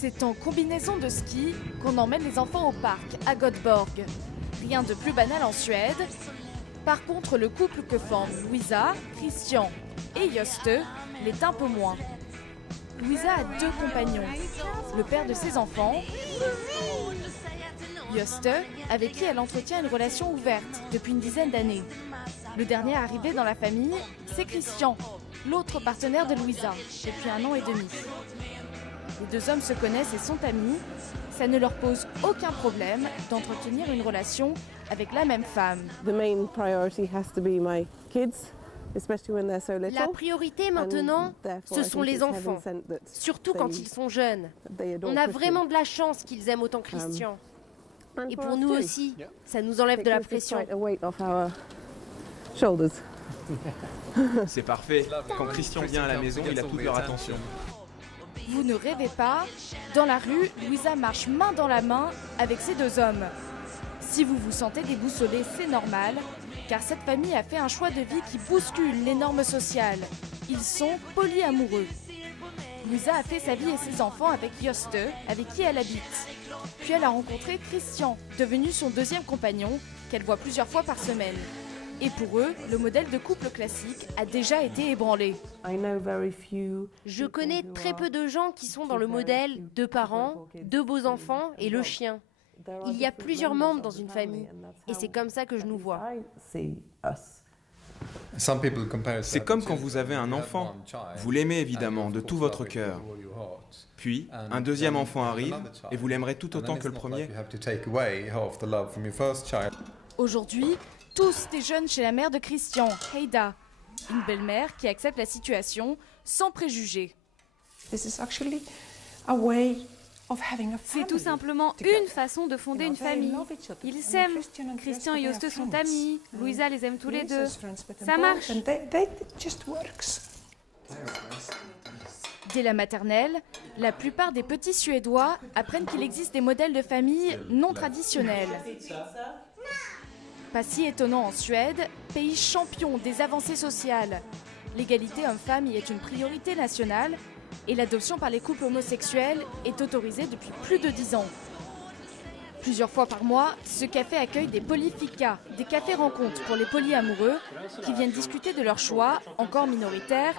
C'est en combinaison de ski qu'on emmène les enfants au parc à Göteborg. Rien de plus banal en Suède. Par contre, le couple que forment Louisa, Christian et Juste l'est un peu moins. Louisa a 2 compagnons, le père de ses enfants, Juste, avec qui elle entretient une relation ouverte depuis une dizaine d'années. Le dernier arrivé dans la famille, c'est Christian, l'autre partenaire de Louisa, depuis 1 an et demi. Les 2 hommes se connaissent et sont amis. Ça ne leur pose aucun problème d'entretenir une relation avec la même femme. La priorité maintenant, ce sont les enfants, surtout quand ils sont jeunes. On a vraiment de la chance qu'ils aiment autant Christian. Et pour nous aussi, ça nous enlève de la pression. C'est parfait. Quand Christian vient à la maison, il a toute leur attention. Vous ne rêvez pas, dans la rue, Louisa marche main dans la main avec ces 2 hommes. Si vous vous sentez déboussolé, c'est normal, car cette famille a fait un choix de vie qui bouscule les normes sociales. Ils sont polyamoureux. Louisa a fait sa vie et ses enfants avec Juste, avec qui elle habite. Puis elle a rencontré Christian, devenu son 2e compagnon, qu'elle voit plusieurs fois par semaine. Et pour eux, le modèle de couple classique a déjà été ébranlé. Je connais très peu de gens qui sont dans le modèle 2 parents, 2 beaux enfants et le chien. Il y a plusieurs membres dans une famille et c'est comme ça que je nous vois. C'est comme quand vous avez un enfant. Vous l'aimez évidemment de tout votre cœur. Puis, un 2e enfant arrive et vous l'aimerez tout autant que le premier. Aujourd'hui, tous déjeunent chez la mère de Christian, Heida, une belle-mère qui accepte la situation sans préjugés. C'est tout simplement une façon de fonder une famille. Ils s'aiment. Christian et Juste sont amis. Louisa les aime tous les 2. Ça marche. Dès la maternelle, la plupart des petits Suédois apprennent qu'il existe des modèles de famille non traditionnels. Pas si étonnant en Suède, pays champion des avancées sociales. L'égalité homme-femme y est une priorité nationale et l'adoption par les couples homosexuels est autorisée depuis plus de 10 ans. Plusieurs fois par mois, ce café accueille des polyficas, des cafés-rencontres pour les polyamoureux qui viennent discuter de leur choix, encore minoritaire,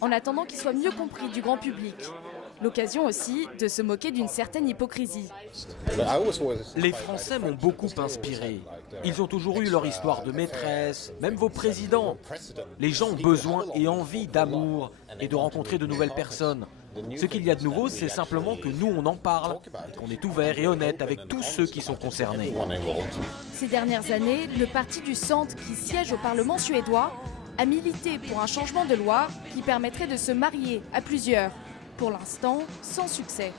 en attendant qu'ils soient mieux compris du grand public. L'occasion aussi de se moquer d'une certaine hypocrisie. Les Français m'ont beaucoup inspiré. Ils ont toujours eu leur histoire de maîtresse, même vos présidents. Les gens ont besoin et envie d'amour et de rencontrer de nouvelles personnes. Ce qu'il y a de nouveau, c'est simplement que nous, on en parle, et qu'on est ouvert et honnête avec tous ceux qui sont concernés. Ces dernières années, le parti du Centre qui siège au Parlement suédois a milité pour un changement de loi qui permettrait de se marier à plusieurs. Pour l'instant, sans succès.